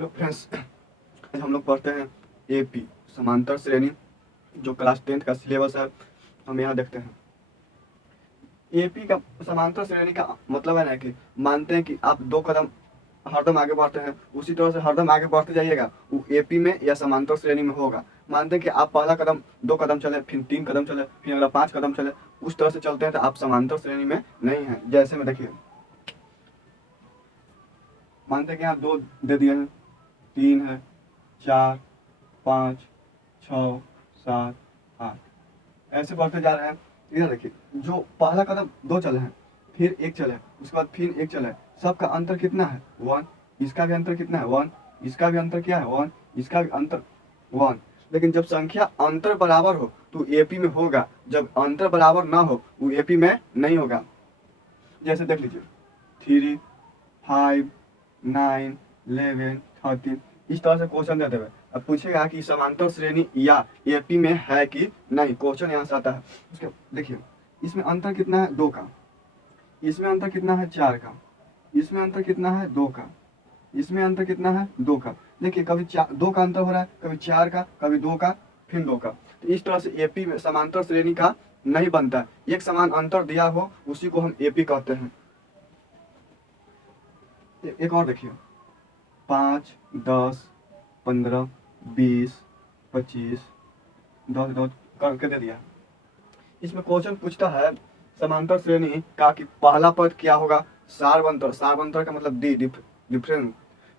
Hello friends, आज हम लोग पढ़ते हैं एपी समांतर श्रेणी, जो क्लास 10th का सिलेबस है। हम यहाँ देखते हैं एपी का समांतर श्रेणी का मतलब है ना कि मानते हैं कि आप 2 कदम हरदम आगे बढ़ते हैं, उसी तरह से हरदम आगे बढ़ते जाइएगा, वो एपी में या समांतर श्रेणी में होगा। मानते हैं कि आप पहला कदम 2 कदम चले, फिर 3 कदम चले, फिर अगला 5 कदम चले, उस तरह से चलते हैं तो आप समांतर श्रेणी में नहीं है। जैसे में देखिए, मानते हैं कि यहाँ 2 दे दिए हैं, 3 है, 4, 5, 6, 7, 8, ऐसे बढ़ते जा रहे हैं। इधर देखिए, जो पहला कदम 2 चले हैं, फिर 1 चले, उसके बाद फिर 1 चले, सबका अंतर कितना है 1। इसका भी अंतर कितना है 1, इसका भी अंतर क्या है 1, इसका भी अंतर 1। लेकिन जब संख्या अंतर बराबर हो तो एपी में होगा, जब अंतर बराबर ना हो वो एपी में नहीं होगा। जैसे देख लीजिए 3, 5, 9, 11, 13, इस तरह से क्वेश्चन देते हुए अब पूछेगा कि समांतर श्रेणी या एपी में है कि नहीं। क्वेश्चन यहाँ से आता है। उसके देखिए, इसमें अंतर कितना है 2 का, इसमें अंतर कितना है 4 का, इसमें अंतर कितना है 2 का, इसमें अंतर कितना है 2 का। देखिए, कभी 2 का अंतर हो रहा है, कभी 4 का, कभी 2 का, फिर 2 का। तो इस तरह से एपी में समांतर श्रेणी का नहीं बनता। एक समान अंतर दिया हो उसी को हम एपी कहते हैं। एक और देखिए, 5, 10, 15, 20, 25, 10 10 करके दे दिया। इसमें क्वेश्चन पूछता है समांतर श्रेणी का कि पहला पद क्या होगा, सारवंतर। सारवंतर का मतलब डिफरेंस।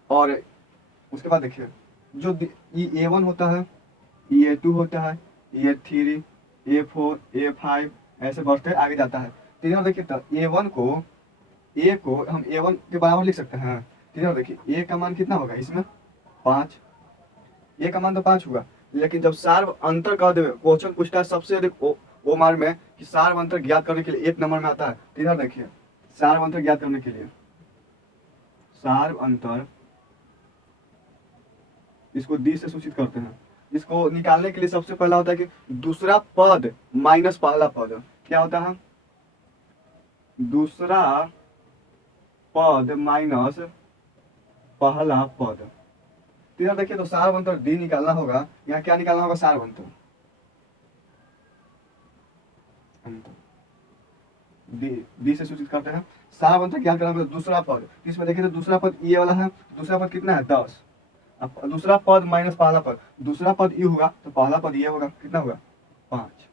और उसके बाद देखिए, जो ये A1 होता है, ये A2 होता है, ये A3, A4, A5, ऐसे बढ़ते आगे जाता है। तो इधर देखिए, तो A1 को A को हम A1 के बराबर लिख सकते हैं। तो इधर देखिए, A का मान कितना होगा इसमें 5, A का मान तो 5 होगा। लेकिन जब सार्व अंतर कर देवे, क्वेश्चन पूछता है सबसे अधिक ओ मार्क में कि सार्व अंतर ज्ञात करने के लिए 1 नंबर में आता है। तो इधर देखिए, सार्व अंतर ज्ञात करने के लिए सार्व अंतर, इसको डी से सूचित करते हैं। इसको निकालने के लिए सबसे पहला होता है कि दूसरा पद माइनस पहला पद। क्या होता है, दूसरा पद माइनस पहला पद। तो इधर देखिए, तो सार्व अंतर डी निकालना होगा। यहाँ क्या निकालना होगा, सार्व अंतर डी से सूचित करते हैं। सार्व अंतर क्या करना होगा, दूसरा पद। इसमें देखिए, तो दूसरा पद ये वाला है, दूसरा पद कितना है 10। अब दूसरा पद माइनस पहला पद, दूसरा पद ये होगा तो पहला पद ये होगा, कितना होगा 5।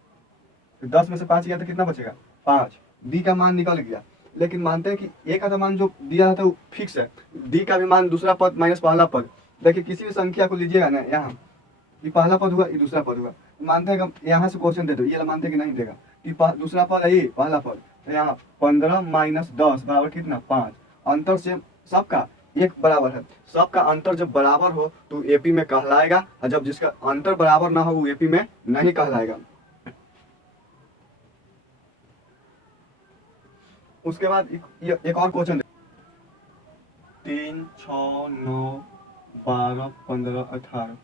तो 10 में से 5 गया तो कितना बचेगा 5। डी का मान निकल गया। लेकिन मानते हैं कि ए का तो मान जो दिया था वो फिक्स है, डी का भी मान दूसरा पद माइनस पहला पद। देखिए, किसी भी संख्या को लीजिएगा ना, यहाँ ये पहला पद हुआ, ये दूसरा पद हुआ, मानते हैं कि यहाँ से क्वेश्चन दे दो, ये मानते हैं कि नहीं देगा कि दूसरा पद है ये पहला पद। तो यहाँ 15 माइनस 10 बराबर कितना 5। अंतर से सबका एक बराबर है। सबका अंतर जब बराबर हो तो एपी में कहलाएगा, और जब जिसका अंतर बराबर ना हो वो एपी में नहीं कहलाएगा। उसके बाद एक और क्वेश्चन, 3, 6, 9, 12, 15, 18,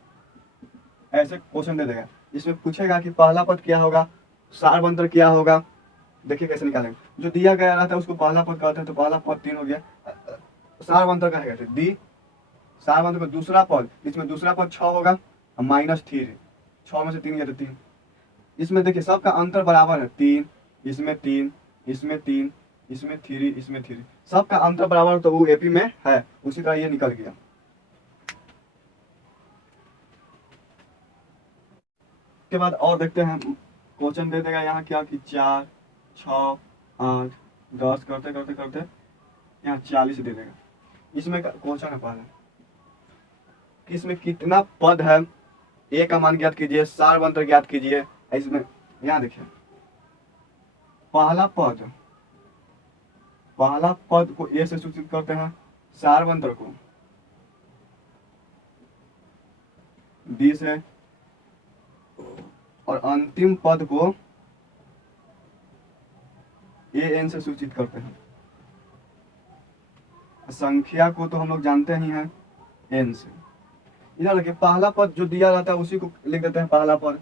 ऐसे क्वेश्चन दे देगा। इसमें पूछेगा कि पहला पद क्या होगा, सार्व अंतर क्या होगा। देखिए कैसे निकालेंगे, जो दिया गया रहता है उसको पहला पद कहते हैं। तो पहला पद 3 हो गया, सार्व अंतर कहेगा तो डी। सार्व अंतर का दूसरा पद, इसमें दूसरा पद 6 होगा और माइनस 3, 6 में से 3 गया तो 3। इसमें देखिए सबका अंतर बराबर है 3, इसमें 3, इसमें 3, इसमें 3, इसमें 3, सबका अंतर बराबर, तो वो एपी में है। उसी तरह ये निकल गया। के बाद और देखते हैं, क्वेश्चन दे देगा यहाँ क्या कि 4, 6, 8, 10 करते करते करते यहाँ 40 दे देगा। इसमें क्वेश्चन है पहले कि इसमें कितना पद है, ए का मान ज्ञात कीजिए, सार्व अंतर ज्ञात कीजिए। इसमें यहाँ देखिए, पहला पद को ए से सूचित करते हैं, सार्व अंतर को डी से, और अंतिम पद को ए एन से सूचित करते हैं। संख्या को तो हम लोग जानते ही हैं एन से। इधर देखिए, पहला पद जो दिया रहता है उसी को लिख देते हैं, पहला पद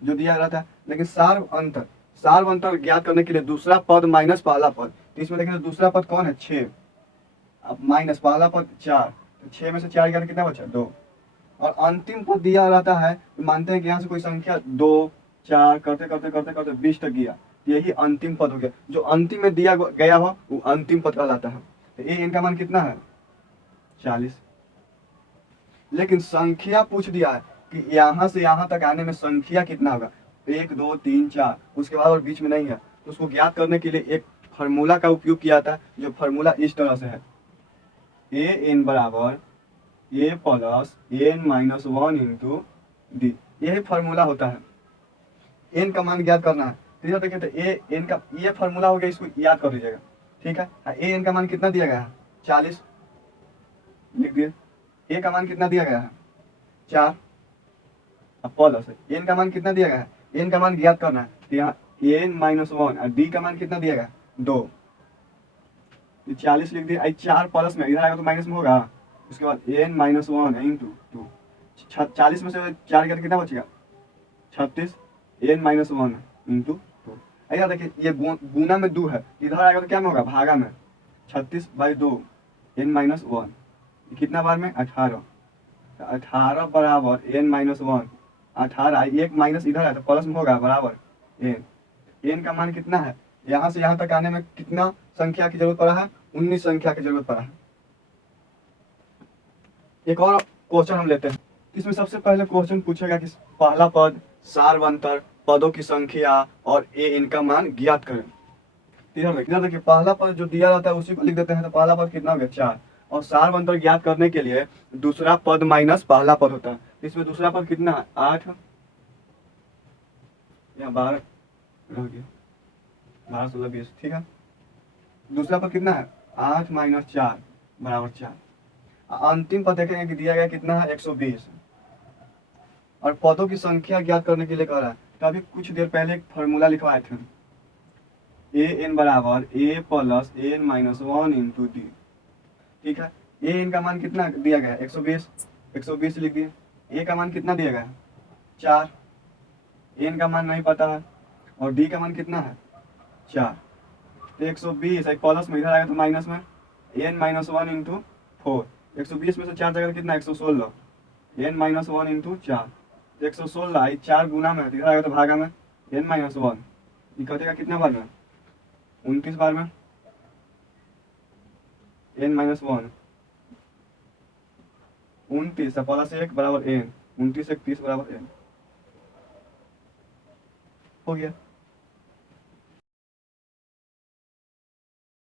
जो दिया रहता है। लेकिन सार्व अंतर ज्ञात करने के लिए दूसरा पद माइनस पहला पद। तो इसमें देखिए, दूसरा पद कौन है 6, अब माइनस पहला पद 4। तो 6 में से 4 गया तो कितना बचा 2। और अंतिम पद दिया रहता है तो मानते हैं कि यहाँ से कोई संख्या 2 4 करते करते करते करते 20 तक गया, यही अंतिम पद हो गया। जो अंतिम में दिया गया हो वो अंतिम पद कहलाता है। तो ए इनका मान कितना है 40। लेकिन संख्या पूछ दिया है कि यहाँ से यहाँ तक आने में संख्या कितना होगा, 1 2 3 4, उसके बाद और बीच में नहीं है। तो उसको ज्ञात करने के लिए एक फार्मूला का उपयोग किया जाता है, जो फार्मूला इस तरह से है, ए एन बराबर a plus n minus 1 into d. यही फार्मूला होता है। एन का मान ज्ञात करना है, तो इधर देखिए, तो ए एन का ये फार्मूला हो गया, इसको याद कर लीजिएगा, ठीक है। ए एन का मान कितना दिया गया है 40, लिख दिए। ए का मान कितना दिया गया है 4, अब प्लस एन का मान कितना दिया गया है, एन का मान ज्ञात करना है, तो यहाँ एन माइनस 1 और डी का मान कितना दिया गया 2, 40 लिख दिया। 4 प्लस में इधर आएगा तो माइनस में होगा, उसके बाद एन माइनस 1 इंटू 2, 40 में से 4 गया तो कितना बचेगा 36, एन माइनस 1 इंटू 2। ऐसा देखिए, ये गुना में 2 है, इधर आएगा तो क्या में होगा भागा में, 36/2 एन माइनस 1, कितना बार में 18, 18 बराबर एन माइनस 1, 18 एक माइनस इधर है तो प्लस में होगा बराबर एन। एन का मान कितना है, यहाँ से यहाँ तक आने में कितना संख्या की जरूरत पड़ा है 19 संख्या की जरूरत पड़ा है। एक और क्वेश्चन हम लेते हैं, इसमें सबसे पहले क्वेश्चन पूछेगा कि पहला पद सारवंतर पदों की संख्या और ए इनका मान ज्ञात करें। इधर देखिए, पहला पद जो दिया रहता है उसी को लिख देते हैं, तो पहला पद कितना हो गया 4, और सारवंतर ज्ञात करने के लिए दूसरा पद माइनस पहला पद होता है। इसमें दूसरा पद कितना है 8 या 12 रह गया, 12 16 20, ठीक है। दूसरा पद कितना है 8 माइनस 4 बराबर 4। अंतिम पद देखेंगे कि दिया गया कितना है 120, और पदों की संख्या ज्ञात करने के लिए कह रहा है। तो अभी कुछ देर पहले एक फॉर्मूला लिखवाए थे, ए एन बराबर a plus n minus 1 into d, ठीक है। ए एन का मान कितना दिया गया 120, 120 लिख दिए। ए का मान कितना दिया गया 4, एन का मान नहीं पता है, और डी का मान कितना है 4। तो 120 एक प्लस में इधर आएगा तो माइनस में एन माइनस 1 इंटू 4, 120 में से 4 जगह कितना 116, एन माइनस 1 इंटू 4, 116 4 गुना में इधर आएगा तो भागा में एन माइनस 1, ये कटेगा कितना बार में 29 बार में एन माइनस 1, 29 प्लस 1 बराबर एन, 29 1 30 बराबर एन, हो गया।